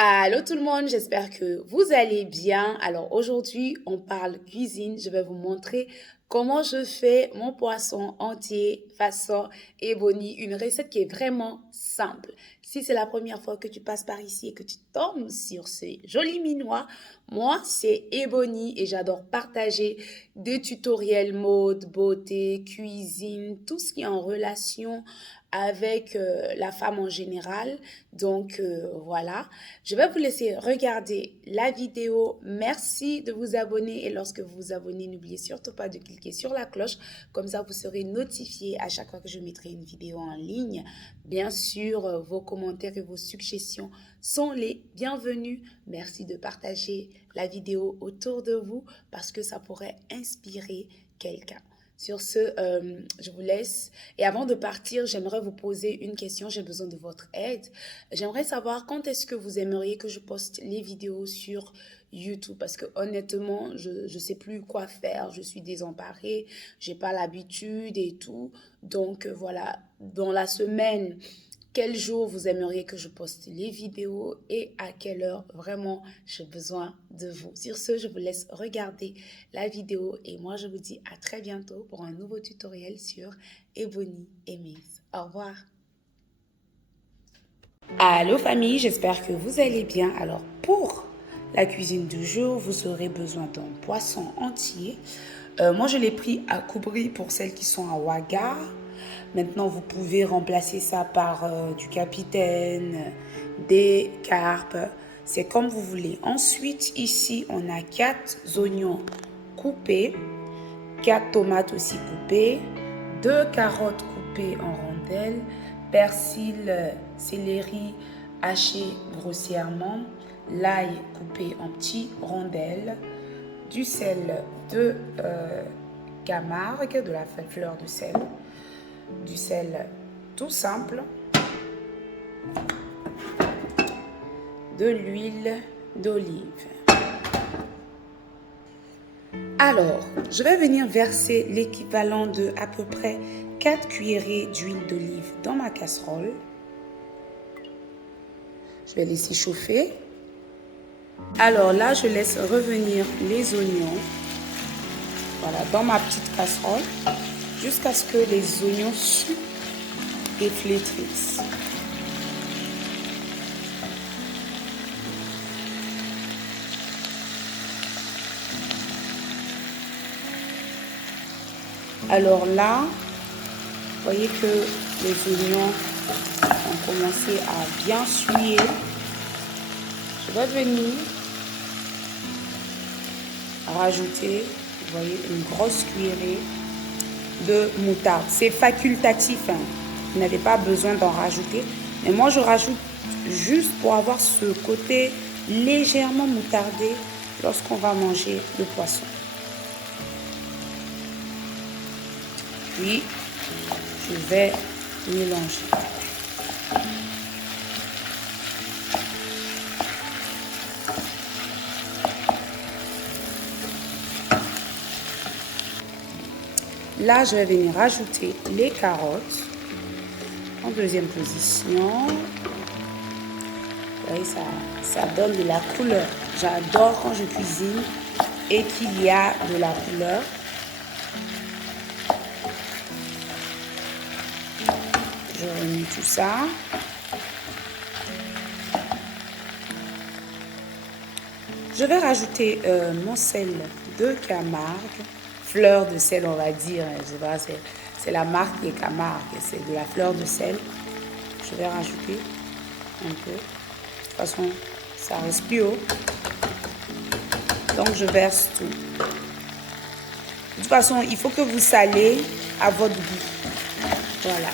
Allô tout le monde, j'espère que vous allez bien. Alors aujourd'hui, on parle cuisine. Je vais vous montrer comment je fais mon poisson entier façon Ebony. Une recette qui est vraiment simple. Si c'est la première fois que tu passes par ici et que tu tombes sur ces jolis minois, moi c'est Ebony et j'adore partager des tutoriels mode, beauté, cuisine, tout ce qui est en relation avec la femme en général. Donc voilà. Je vais vous laisser regarder la vidéo. Merci de vous abonner et lorsque vous vous abonnez, n'oubliez surtout pas de cliquer sur la cloche. Comme ça, vous serez notifié à chaque fois que je mettrai une vidéo en ligne. Bien sûr, vos commentaires et vos suggestions sont les bienvenus. Merci de partager la vidéo autour de vous parce que ça pourrait inspirer quelqu'un. Sur ce, je vous laisse. Et avant de partir, j'aimerais vous poser une question. J'ai besoin de votre aide. J'aimerais savoir quand est-ce que vous aimeriez que je poste les vidéos sur YouTube parce que honnêtement, je ne sais plus quoi faire. Je suis désemparée, j'ai pas l'habitude et tout. Donc voilà, dans la semaine, quel jour vous aimeriez que je poste les vidéos et à quelle heure vraiment j'ai besoin de vous. Sur ce, je vous laisse regarder la vidéo et moi je vous dis à très bientôt pour un nouveau tutoriel sur Ebony et Miss. Au revoir. Allô famille, j'espère que vous allez bien. Alors pour la cuisine du jour, vous aurez besoin d'un poisson entier. Moi je l'ai pris à Koubri pour celles qui sont à Ouaga. Maintenant vous pouvez remplacer ça par du capitaine, des carpes. C'est comme vous voulez. Ensuite ici on a 4 oignons coupés, 4 tomates aussi coupées, 2 carottes coupées en rondelles, persil, céleri haché grossièrement, l'ail coupé en petites rondelles, du sel de Camargue, de la fleur de sel, du sel tout simple, de l'huile d'olive. Alors, je vais venir verser l'équivalent de à peu près 4 cuillerées d'huile d'olive dans ma casserole. Je vais laisser chauffer. Alors là, je laisse revenir les oignons, voilà, dans ma petite casserole, jusqu'à ce que les oignons suent et flétrissent. Alors là, vous voyez que les oignons ont commencé à bien suer. Je vais venir rajouter, vous voyez, une grosse cuillerée de moutarde. C'est facultatif, hein. Vous n'avez pas besoin d'en rajouter. Mais moi, je rajoute juste pour avoir ce côté légèrement moutardé lorsqu'on va manger le poisson. Puis, je vais mélanger. Là, je vais venir rajouter les carottes en deuxième position. Vous voyez, ça donne de la couleur. J'adore quand je cuisine et qu'il y a de la couleur. Je remets tout ça. Je vais rajouter mon sel de Camargue. Fleur de sel, on va dire. Je sais pas, c'est la marque qui est Camargue. C'est de la fleur de sel. Je vais rajouter un peu. De toute façon, ça reste plus haut. Donc, je verse tout. De toute façon, il faut que vous salez à votre goût. Voilà.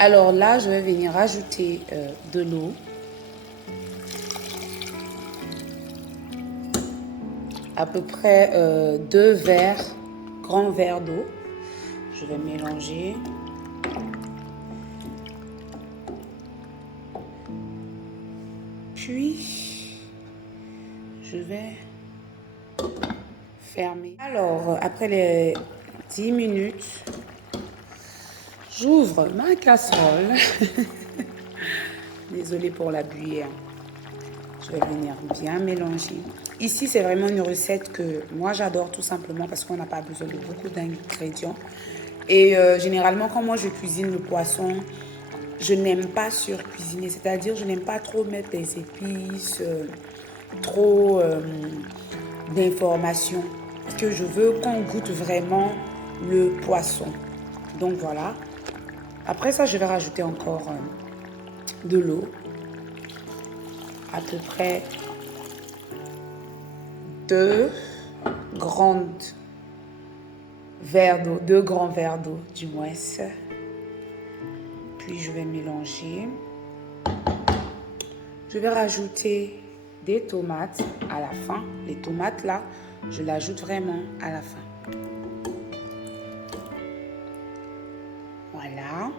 Alors là, je vais venir rajouter de l'eau. À peu près 2 grands verres d'eau. Je vais mélanger. Puis, je vais fermer. Alors, après les 10 minutes, J'ouvre ma casserole. Désolée pour la buée. Je vais venir bien mélanger. Ici, c'est vraiment une recette que moi, j'adore tout simplement parce qu'on n'a pas besoin de beaucoup d'ingrédients. Et généralement, quand moi, je cuisine le poisson, je n'aime pas surcuisiner. C'est-à-dire, je n'aime pas trop mettre des épices, trop d'informations. Parce que je veux qu'on goûte vraiment le poisson. Donc, voilà. Après ça, je vais rajouter encore de l'eau. À peu près 2 grands verres d'eau du moins. Puis je vais mélanger. Je vais rajouter des tomates à la fin. Les tomates là, je l'ajoute vraiment à la fin. Voilà.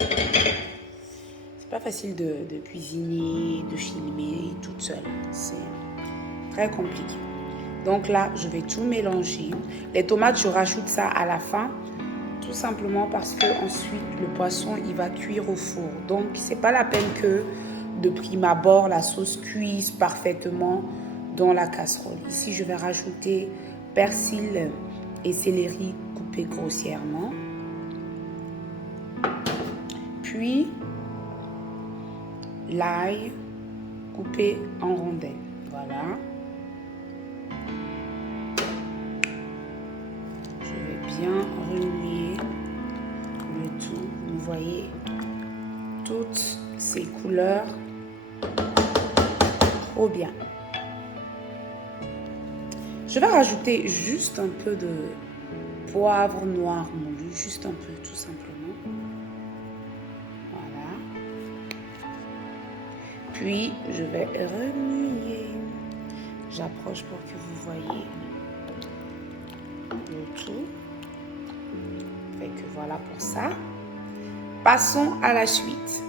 C'est pas facile de cuisiner, de filmer toute seule. C'est très compliqué. Donc là, je vais tout mélanger. Les tomates, je rajoute ça à la fin. Tout simplement parce que ensuite le poisson il va cuire au four. Donc c'est pas la peine que de prime abord la sauce cuise parfaitement dans la casserole. Ici je vais rajouter persil et céleri coupés grossièrement. Puis l'ail coupé en rondelles. Voilà. Je vais bien remuer le tout. Vous voyez toutes ces couleurs. Trop bien. Je vais rajouter juste un peu de poivre noir moulu. Juste un peu, tout simplement. Voilà. Puis, je vais remuer. J'approche pour que vous voyez le tout. Fait que voilà pour ça. Passons à la suite.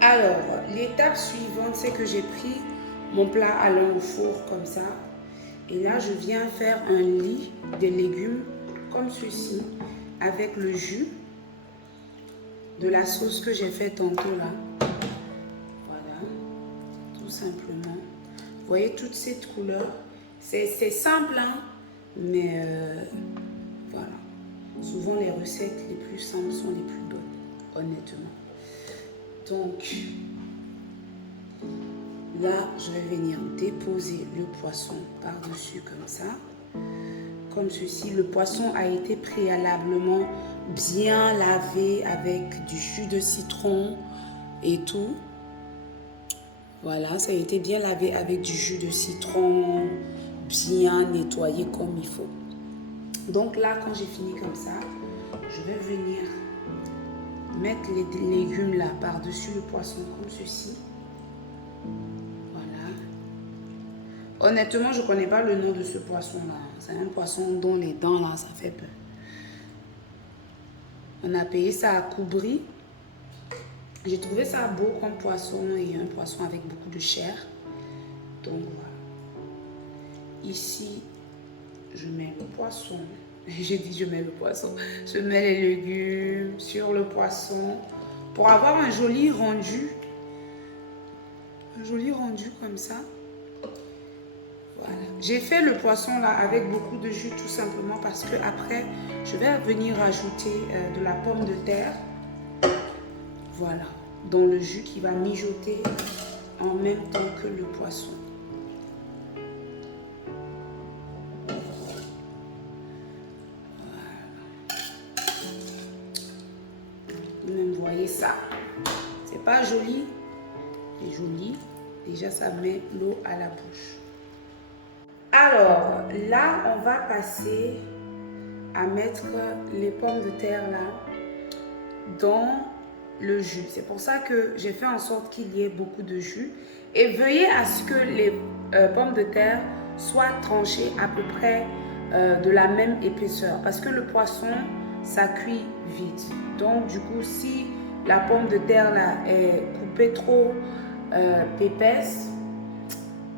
Alors, l'étape suivante, c'est que j'ai pris mon plat allant au four comme ça. Et là, je viens faire un lit de légumes comme ceci avec le jus de la sauce que j'ai fait tantôt là. Voilà, tout simplement. Vous voyez toute cette couleur. C'est simple, hein, mais voilà. Souvent, les recettes les plus simples sont les plus bonnes, honnêtement. Donc, là, je vais venir déposer le poisson par-dessus comme ça. Comme ceci, le poisson a été préalablement bien lavé avec du jus de citron et tout. Voilà, ça a été bien lavé avec du jus de citron, bien nettoyé comme il faut. Donc là, quand j'ai fini comme ça, je vais venir mettre les légumes là par-dessus le poisson comme ceci. Voilà. Honnêtement, je ne connais pas le nom de ce poisson-là. C'est un poisson dont les dents là, ça fait peur. On a payé ça à Koubri. J'ai trouvé ça beau comme poisson et un poisson avec beaucoup de chair. Donc voilà. Ici, je mets le poisson. J'ai dit je mets le poisson. Je mets les légumes sur le poisson pour avoir un joli rendu. Un joli rendu comme ça. Voilà. J'ai fait le poisson là avec beaucoup de jus tout simplement parce que après je vais venir ajouter de la pomme de terre. Voilà. Dans le jus qui va mijoter en même temps que le poisson. Vous voyez ça, c'est pas joli, c'est joli. Déjà, ça met l'eau à la bouche. Alors, là, on va passer à mettre les pommes de terre là dans le jus. C'est pour ça que j'ai fait en sorte qu'il y ait beaucoup de jus. Et veuillez à ce que les pommes de terre soient tranchées à peu près de la même épaisseur. Parce que le poisson, ça cuit vite. Donc, du coup, si la pomme de terre là est coupée trop épaisse,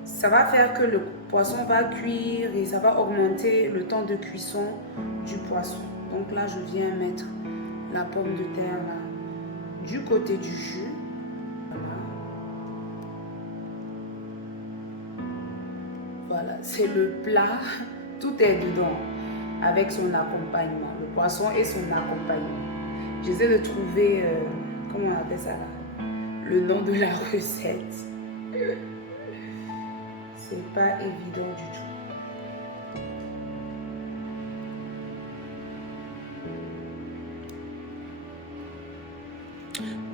ça va faire que le poisson va cuire et ça va augmenter le temps de cuisson du poisson. Donc là, je viens mettre la pomme de terre là, du côté du jus. Voilà. Voilà, c'est le plat. Tout est dedans avec son accompagnement. Le poisson et son accompagnement. J'essaie de trouver, comment on appelle ça là, le nom de la recette. C'est pas évident du tout.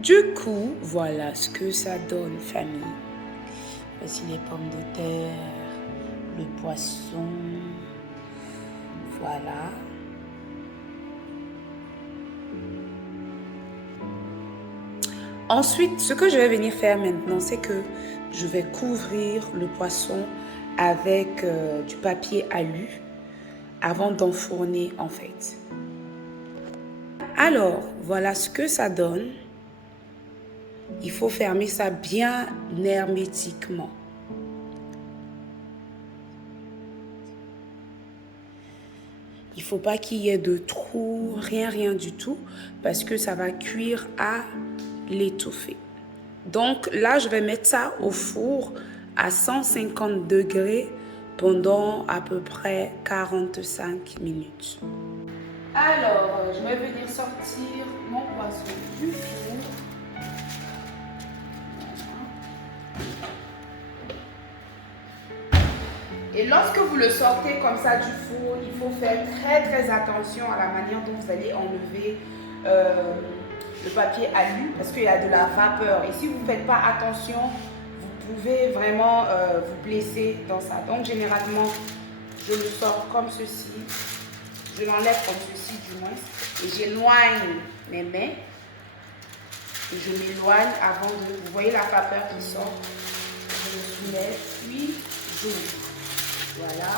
Du coup, voilà ce que ça donne, famille. Voici les pommes de terre, le poisson. Voilà. Ensuite, ce que je vais venir faire maintenant, c'est que je vais couvrir le poisson avec du papier alu avant d'enfourner en fait. Alors, voilà ce que ça donne. Il faut fermer ça bien hermétiquement. Il ne faut pas qu'il y ait de trous, rien du tout, parce que ça va cuire à l'étouffer. Donc là, je vais mettre ça au four à 150 degrés pendant à peu près 45 minutes. Alors, je vais venir sortir mon poisson du four. Et lorsque vous le sortez comme ça du four, il faut faire très attention à la manière dont vous allez enlever le papier alu parce qu'il y a de la vapeur. Et si vous ne faites pas attention, vous pouvez vraiment vous blesser dans ça. Donc généralement, je le sors comme ceci. Je l'enlève comme ceci du moins. Et j'éloigne mes mains. Et je m'éloigne avant de... Vous voyez la vapeur qui sort. Je me soulève, puis j'ouvre. Voilà.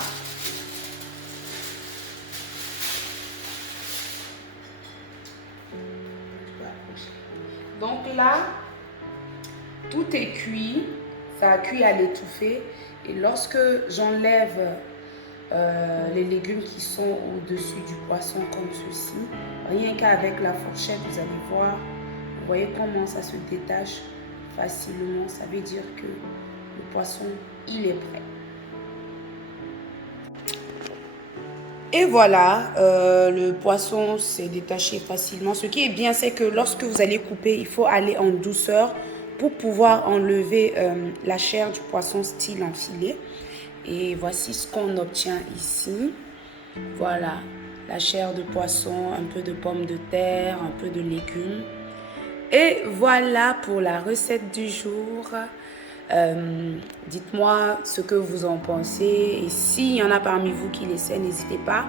Donc là, tout est cuit. Ça a cuit à l'étouffer. Et lorsque j'enlève les légumes qui sont au-dessus du poisson comme ceci, rien qu'avec la fourchette, vous allez voir, vous voyez comment ça se détache facilement. Ça veut dire que le poisson, il est prêt. Et voilà, le poisson s'est détaché facilement. Ce qui est bien, c'est que lorsque vous allez couper, il faut aller en douceur pour pouvoir enlever la chair du poisson style en filet. Et voici ce qu'on obtient ici. Voilà, la chair de poisson, un peu de pommes de terre, un peu de légumes. Et voilà pour la recette du jour. Dites-moi ce que vous en pensez et s'il y en a parmi vous qui l'essaient, n'hésitez pas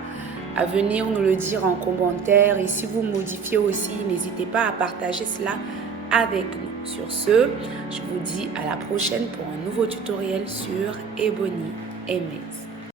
à venir nous le dire en commentaire et si vous modifiez aussi, n'hésitez pas à partager cela avec nous. Sur ce, je vous dis à la prochaine pour un nouveau tutoriel sur Ebony Aimez.